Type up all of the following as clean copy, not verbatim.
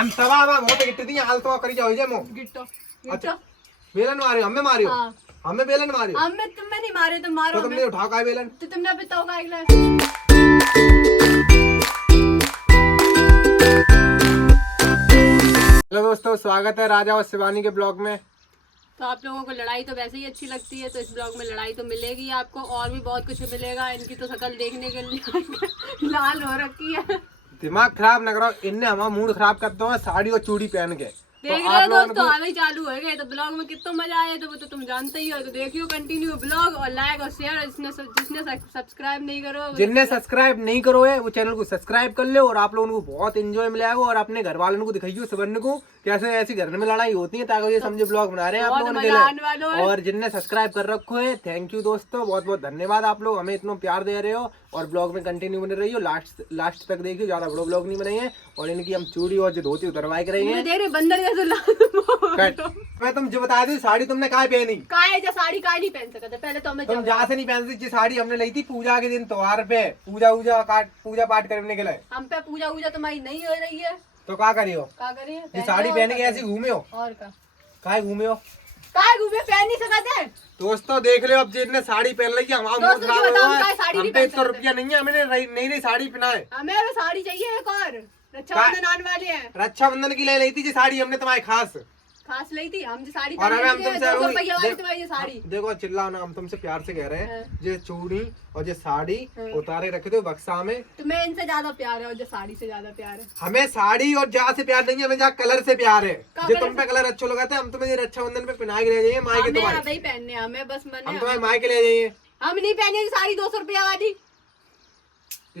हम तवा मोटे गिट्टी दी हाल तो करी जाओ जे मो गिट्टो अच्छा बेलन मारियो हमें मारियो हाँ। हमें बेलन मारियो हमें तुम्हें नहीं मारे तुम मारो तो तुमने उठाओ का बेलन तो तुमने अभी तो का अगला हेलो दोस्तों स्वागत है राजा और शिवानी के ब्लॉग में। तो आप लोगों को लड़ाई तो वैसे ही अच्छी लगती है, तो इस ब्लॉग में लड़ाई तो मिलेगी आपको और भी बहुत कुछ मिलेगा। इनकी तो शक्ल देखने के लिए लाल हो रखी है। दिमाग खराब न करो, इनने हमारा मूड खराब कर दो साड़ी और चूड़ी पहन के। देख रहे हो दोस्तों, अभी चालू हो गए तो ब्लॉग में कितना मजा आया तो वो तो तुम जानते ही हो। तो देखियो कंटिन्यू ब्लॉग और लाइक और शेयर। जिसने सब्सक्राइब नहीं करो, जिनने सब्सक्राइब नहीं करो है वो चैनल को सब्सक्राइब कर लो और आप लोगों को बहुत एंजॉय मिलेगा। और अपने घर वालों को दिखाइयो सुवर्ण को कैसे ऐसी घर में लड़ाई होती है, ताकि ये समझे ब्लॉग बना रहे हैं आप लोगों के लिए। और जिनने सब्सक्राइब कर रखो है थैंक यू दोस्तों, बहुत बहुत धन्यवाद। आप लोग हमें इतना प्यार दे रहे हो और ब्लॉग में कंटिन्यू बने रही हो, लास्ट तक देखियो। ज्यादा बड़ो ब्लॉग नहीं बनाई है और इनकी हम चूड़ी और जो धोती उतरवाई कर रही है। बंदर मैं तुम जो बता दी साड़ी तुमने काय पहनी? काय जो साड़ी काय नहीं पहन सकते पहले तो हमें तुम जहाँ से नहीं पहन सकती। साड़ी हमने ली थी पूजा के दिन त्योहार पे, पूजा पाठ करने के लिए। हम पे पूजा तुम्हारी नहीं हो रही है तो क्या करियो? क्या करिए? ये साड़ी पहन के ऐसी घूमे हो और काय घूमे हो? काय घूमे पहन नहीं सकते दोस्तों देख लो, अब जिसने साड़ी पहन ली हमारा मूड खराब हो गया। 100 रुपया नहीं है, हमने नई साड़ी पहनाए। हमें साड़ी चाहिए एक और। रक्षाबंधन आने वाले हैं, रक्षाबंधन की ले ली थी साड़ी हमने तुम्हारी खास ली थी। हम जो साड़ी और हम तुमसे तुम्हारी साड़ी देखो चिल्लाओ ना, हम तुमसे प्यार से कह रहे हैं जो चूड़ी और जो साड़ी उतारे रखे थे बक्सा में। तुम्हें इनसे ज्यादा प्यार है और जो साड़ी से ज्यादा प्यार है। हमें साड़ी और जहाँ से प्यार नहीं है, हमें जहाँ कलर से प्यार है। जो तुम पे कलर अच्छा लगा था हम तुम्हें रक्षाबंधन पे पहना के ले जाइए माई के। तुम्हारे पहनने हमें बस हम तुम्हें माई के ले जाइए। हम नहीं पहने साड़ी 200 रुपया वाली।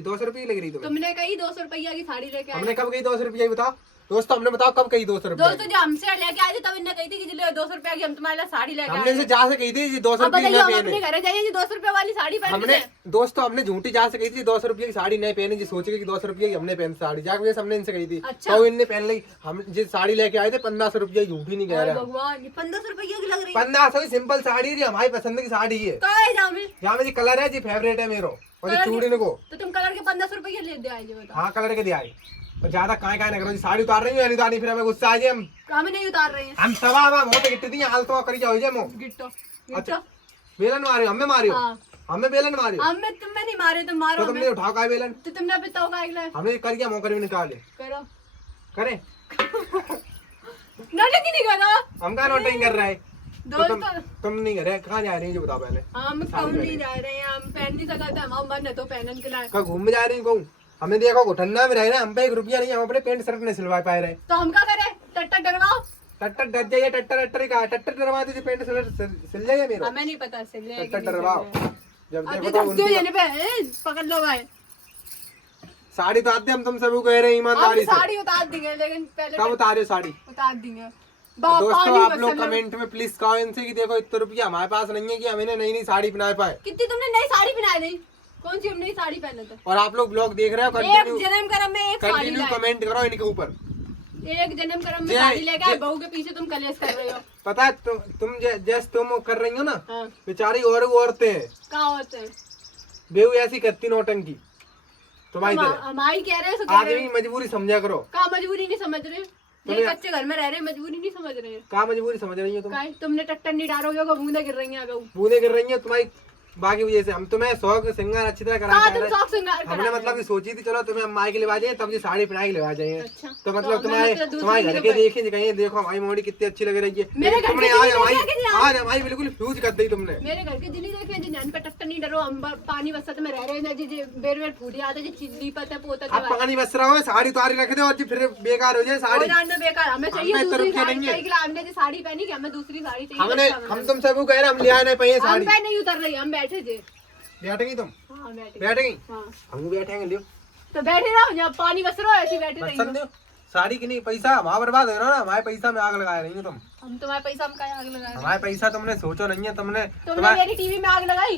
200 रुपये लग रही तुमने कही 200 रुपया की साड़ी लेके। हमने कब कही 200 रुपया? बताओ दोस्तों, हमने बताओ कब कही 200 रुपया? दोस्तों जो हमसे लेके आए थे तब इन्होंने कही थी कि 200 रुपया की हम तुम्हारे लिए साड़ी लेके आए। हमने इनसे जहाँ से कही थी 200 रुपये नहीं पहने। अपने घर जाइए जी 200 रुपया वाली साड़ी पहन। हमने दोस्तों हमने झूठी जहाँ से कही थी 200 रुपये की साड़ी नहीं पहनी, जी सोचे कि 200 रुपये की हमने पहन साड़ी जाके हमने इनसे कही थी। अच्छा। तो इनने पहन ली। हम जिस साड़ी लेके आए थे 1500 रुपये, झूठी नहीं कह रहे। भगवान 1500 रुपया की लग रही है। 1500 सिंपल साड़ी है, हमारी पसंद की साड़ी है। यहाँ में कलर है जी फेवरेट है मेरा और चूड़ी को। तो तुम कलर के 1500 रुपये के ले दे आए? हाँ कलर के दिया और ज्यादा काय ना करो। साड़ी उतार रही है फिर हमें गुस्सा आ जाए। हम नहीं उतार रहे हैं। हम तवा मोटे गिट्टी दी हाल तो करी जाओ जे मो गिट्टो अच्छा बेलन मारियो हमें मारियो हमें बेलन मारियो हमें तुम्हें नहीं मारे तुम मारो। तो तुमने उठाओ का बेलन तो तुमने अभी तो का अगला हमें कर दिया मौका भी निकाले करो करे नाटक नहीं करो। हम कहाँ नोटिंग कर रहे हैं दोस्तों? तुम नहीं कर रहे कहाँ जा रही है जो बताओ पहले। हम कहीं नहीं जा रहे हैं, हम पहन नहीं सकते। हम मन है तो पहनन के लिए कहाँ घूमने जा रही है? कहूँ हमें देखो ठंडा में रह रहे, हम पे 1 रुपया नहीं, हम अपने पेंट शर्ट नहीं सिलवा पाए रहे। तो हम क्या करें? टट्टर डरवाओ। टट्टर डर जाइए, टट्टर ही कहा टट्टर डरवा दीजिए, पेंट शर्ट सिल जाइए मेरा। हमें नहीं पता सिल जाएगी। टट्टर डरवाओ जब पकड़ लो भाई। साड़ी उतार दे, हम तुम सब कह रहे हैं ईमानदारी से। साड़ी उतार देंगे लेकिन पहले कब उतारे साड़ी? उतार देंगे। दोस्तों आप लोग कमेंट में प्लीज कहो इनसे कि देखो इतना रुपया हमारे पास नहीं है कि हमें नई साड़ी पहना पाए। कितनी तुमने नई साड़ी पहना दी? कौन सी हम नई साड़ी पहने थे? और आप लोग ब्लॉग देख रहे हो कंटिन्यू कमेंट करो इनके ऊपर। एक जन्म कर्म में साड़ी लेके बहू के पीछे तुम कलेश कर रहे हो। पता है तुम जैसे तुम कर रही हो ना, बेचारी और औरतें हैं कहाँ होते हैं बेहू ऐसी करती नौटंकी तुम्हारी तरह। हमारी कह रहे हो आदमी मजबूरी समझा करो। कहाँ मजबूरी नहीं समझ रहे? ये कच्चे घर में रह रहे मजबूरी नहीं समझ रहे हैं। कहाँ मजबूरी समझ रही हो तुम? तुमने टट्टर नहीं डालोगे, बूंदे गिर रही हैं। बूंदे गिर रही हैं तुम्हारी बाकी वजह से। हम तुम्हें शौक श्रृंगार अच्छी तरह करा हमने मतलब कि सोची थी चलो तुम्हें हम माई के लिए जाए तब ये साड़ी पहना के ले जाएंगे। अच्छा। तो मतलब तुम्हारे घर के देखे कहीं देखो हमारी मोड़ी कितनी अच्छी लग रही है। तुमने आज हमारी बिल्कुल फ्यूज कर दी तुमने। मेरे घर के जिन्हें देखे जिन पे टक्कर नहीं डरो। हम पानी बरसात में रह रहे हैं जी बेर बेर फूटी आते जी चिल्ली पता पोता अब पानी बस रहा हो साड़ी उतारी रख दो और फिर बेकार हो जाए साड़ी। बेकार हमें चाहिए दूसरी साड़ी। हमने जो साड़ी पहनी कि हमें दूसरी साड़ी चाहिए। हम तुम सब कह रहे हम ले आने पाए साड़ी नहीं उतर रही। हम बैठे थे। बैठेगी तुम? हाँ बैठेगी। हम बैठेंगे लियो तो बैठे रहो जब पानी बस रहा ऐसे बैठे रहिए। साड़ी की नहीं पैसा हमारा बर्बाद है ना, हमारे पैसा में आग लगा रही हो तुम। हम तुम्हारे पैसा में क्या आग लगाए? हमारे पैसा तुमने सोचो नहीं है। तुमने मेरी टीवी में आग लगाई।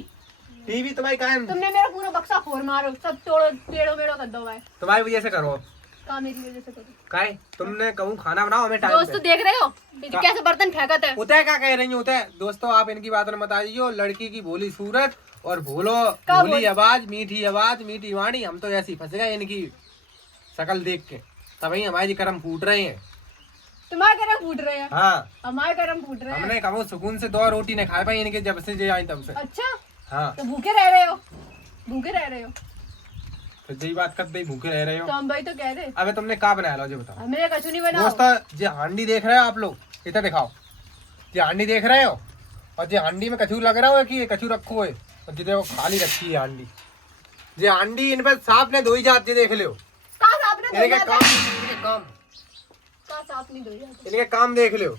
टीवी तुम्हारी कहाँ? तुमने मेरा पूरा बक्सा फोड़ मारो सब तोड़ो टेढ़ो मेढ़ो कर दो भाई। तुम्हारी वजह से करो। का मेरी वजह से करो? काय तुमने कहूँ खाना बनाओ हमें टाइम। दोस्तों देख रहे हो कैसे बर्तन फेंकते हैं। उतय क्या कह रही होते दोस्तों? आप इनकी बात मत आइयो। लड़की की भोली सूरत और भोली आवाज, मीठी वाणी, हम तो ऐसी फंस गए इनकी शकल देख के। तभी हमारे जी कर्म फूट रहे हैं। तुम्हारे कर्म फूट रहे हैं? हाँ, हमारे कर्म फूट रहे हैं। हमने कहो सुकून से 2 रोटी नहीं खा पाई इनके जब से जे आई तब से। अच्छा, हाँ, तो भूखे रह रहे हो? भूखे रह रहे हो तो यही बात कर दे, भूखे रह रहे हो। तो हम भाई तो कह रहे। अबे तुमने क्या बनाया लो जो बताओ। हमने कछु नहीं बनाया दोस्तों, जे हांडी देख रहे हो आप लोग, इधर दिखाओ। जे हांडी देख रहे हो और जे हांडी में कछू लग रहा हो कि ये कछू रखो है और जिधे वो खाली रखी है हांडी। जे हांडी इन पर सांप ने धोई जाती देख लो। कहाँ सांप ने धोई इनके जाता? काम कहाँ सांप नहीं धोई जाता? इनके काम देख लो।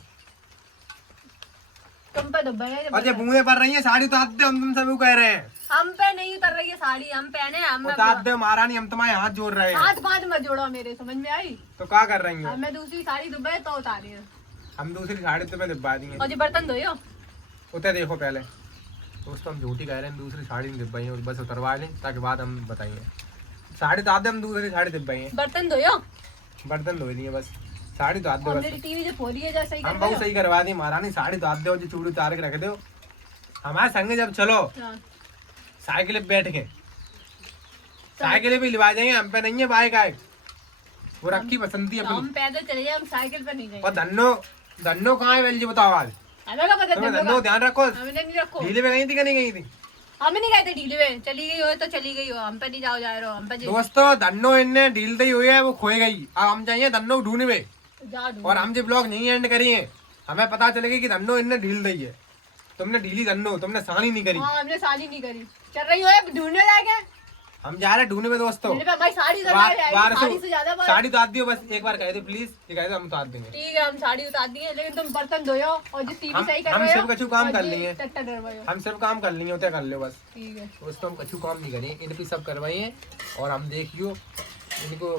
तुम पे धब्बा है और जब बूंदे पड़ रही है साड़ी तो आते हम तुम सभी कह रहे हैं। हम पे नहीं उतर रही है साड़ी, हम पहने हम उतार दे महारानी, हम तुम्हारे हाथ जोड़ रहे हैं। हाथ बांध मत जोड़ो मेरे, समझ में आई? तो क्या कर रही हो? अब मैं दूसरी साड़ी दुबे तो उतारी है। हम दूसरी साड़ी तुम्हें दिब्बा देंगे। और जी बर्तन धोयो। उतर देखो पहले। दोस्तों हम झूठी कह रहे हैं, दूसरी साड़ी नहीं दिब्बाई है, बस उतरवा लें ताकि बाद हम बताइए। साड़ी तो आते हम दूसरी साड़ी दिब्बाई है। बर्तन धोयो। बर्तन धो लिए बस, साड़ी तो आते और बस। मेरी टीवी जो फोड़ी है जैसे ही हम कर बहुत रहे सही करवा दी महारानी, साड़ी तो आते हो जो चूड़ी उतार के रख दो। हमारे संग जब चलो हो। हाँ। साइकिल पे बैठ के साइकिल पे लिवा जाएंगे, हम पे नहीं है बाइक आए। वो रखी बसंती तो हम अपनी। पैदल चले जाए, हम साइकिल पे नहीं गए। और धन्नो कहाँ है वेल जी बताओ आज। हमें का पता तुम्हें धन्नो धन्नो का? ध्यान रखो। हमें नहीं रखो। ढीले पे गई थी कि नहीं गई थी? हम नहीं गए थे ढीले में, चली गई हो तो चली गई हो, हम पे नहीं जाओ जा रहे हो, हम पे दोस्तों धन्नो इनने ढील दी हुई है, वो खोई गई। अब हम चाहिए धन्नो ढूंढने जा ढूंढो। और हम जो ब्लॉग नहीं एंड करिए, हमें पता चलेगा कि धन्नो इनने ढील दी है। तुमने ढीली धन्नो, तुमने सानी नहीं करी। हाँ, हमने साड़ी नहीं करी। चल रही हो ढूंढने जाएंगे। हम जा रहे ढूंढने में दोस्तों। ढूंढने पे हमारी साड़ी तो बार- नहीं बार आएगी, साड़ी से ज्यादा बार। साड़ी उतार दियो बस, एक बार कह दो प्लीज, ये कह दो हम उतार देंगे। ठीक है, हम साड़ी उतार दी है, लेकिन तुम बर्तन धोयो और जो टीवी सही कर हम रहे हो सिर्फ कछु काम और कर ये लेंगे। टट्टा डरवायो। हम सब काम कर लेंगे, उतना कर लो बस। ठीक है। दोस्तों हम कछु काम नहीं करें, इन पे सब करवाइए और हम देखियो इनको।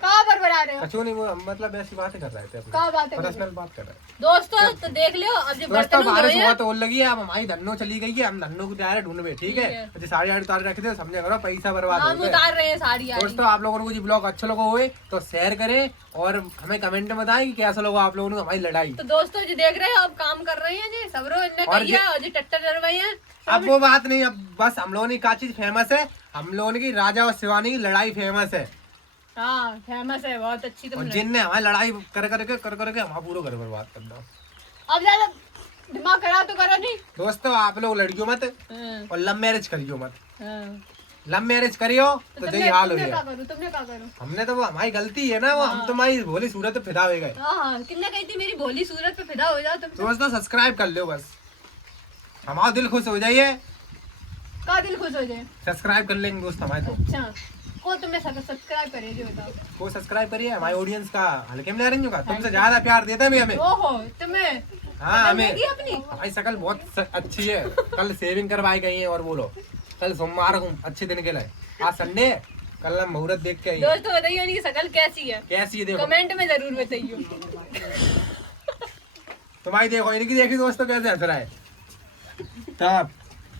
कहाँ पर बना रहे हो? कछु नहीं, वो मतलब ऐसी बातें कर रहे थे अपनी। कहाँ बातें कर रहे हो? पर्सनल बात कर रहे हैं दोस्तों तो देख लियो, अब जो दोस्तों। बर्तन बारिश धोए बहुत होने लगी है, अब हमारी धन्नो चली गई है, हम धन्नो को जा रहे ढूंढने। ठीक ठीक है, है। मुझे साड़ी आड़ी उतार रखे थे, समझे करो पैसा बर्बाद हम होता है। उतार रहे हैं साड़ी यार। दोस्तों आप लोगों को जी ब्लॉग अच्छा लगा हुए तो शेयर करें और हमें कमेंट में बताएं कि कैसा लगा आप लोगों को हमारी लड़ाई। तो दोस्तों जी देख रहे हो, अब काम कर रहे हैं जी सबरो इनने और कही है और जी टट्टा डरवाई है। अब वो बात नहीं, अब बस हम लोगों की क्या चीज फेमस है, हम लोगों की राजा और शिवानी की लड़ाई फेमस है। हाँ, फेमस है, बहुत अच्छी। और तुम जिनने हमारी लड़ाई कर करके हमारा पूरा घर बर्बाद कर दो। अब ज्यादा दिमाग खराब तो करो नहीं। दोस्तों आप लोग लड़कियों मत हाँ, और लव मैरिज करियो मत। हाँ। लव मैरिज करियो तो यही हाल हो तुमने क्या गया। करूँ, तुमने क्या करूँ? हमने तो वो हमारी गलती है ना, वो हम तुम्हारी भोली सूरत पे फिदा हो गए। हाँ, किन्ने कही थी मेरी भोली सूरत पे फिदा हो जाओ तुम। दोस्तों सब्सक्राइब कर लो बस, हमारा दिल खुश हो जाइए। का दिल खुश हो जाए। सब्सक्राइब कर लेंगे दोस्त हमारे तो। अच्छा, को तुम्हें सब्सक्राइब करे जो बताओ। वो सब्सक्राइब करिए, हमारे ऑडियंस का हल्के में ले रही होगा, तुमसे ज्यादा प्यार देते हैं भी हमें। ओहो, तुम्हें हाँ शकल हमें देखी अपनी? हमारी शकल बहुत अच्छी है। कल सेविंग करवाई गई है और बोलो कल सोमवार को अच्छे दिन के लिए, आज संडे, कल हम मुहूर्त देख के आएंगे। दोस्तों बताइए उनकी शकल कैसी है, कैसी है देखो, कमेंट में जरूर बताइए। तुम्हारी देखो, इनकी देखी दोस्तों कैसे हंस रहा है। तब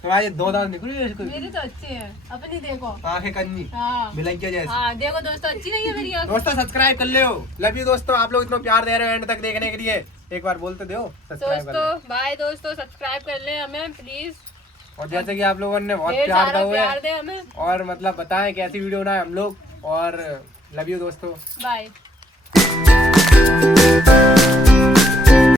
तुम्हारी 2 दांत निकली है इसको। मेरी तो अच्छी है, अपनी देखो। आंखें कंजी हाँ, मिलैया जैसे। हाँ देखो दोस्तों, अच्छी नहीं है मेरी आँख? दोस्तों सब्सक्राइब कर लो। लव यू दोस्तों, आप लोग इतना प्यार दे रहे हो एंड तक देखने के लिए, एक बार बोलते दो सब्सक्राइब कर लो। दोस्तों बाय दोस्तों, सब्सक्राइब कर ले हमें प्लीज। और जैसे कि आप लोगों ने बहुत ढेर प्यार सारा दिया हुआ प्यार है दे हमें। और मतलब बताएं कैसी वीडियो बनाए हम लोग, और लव यू दोस्तों। बाय।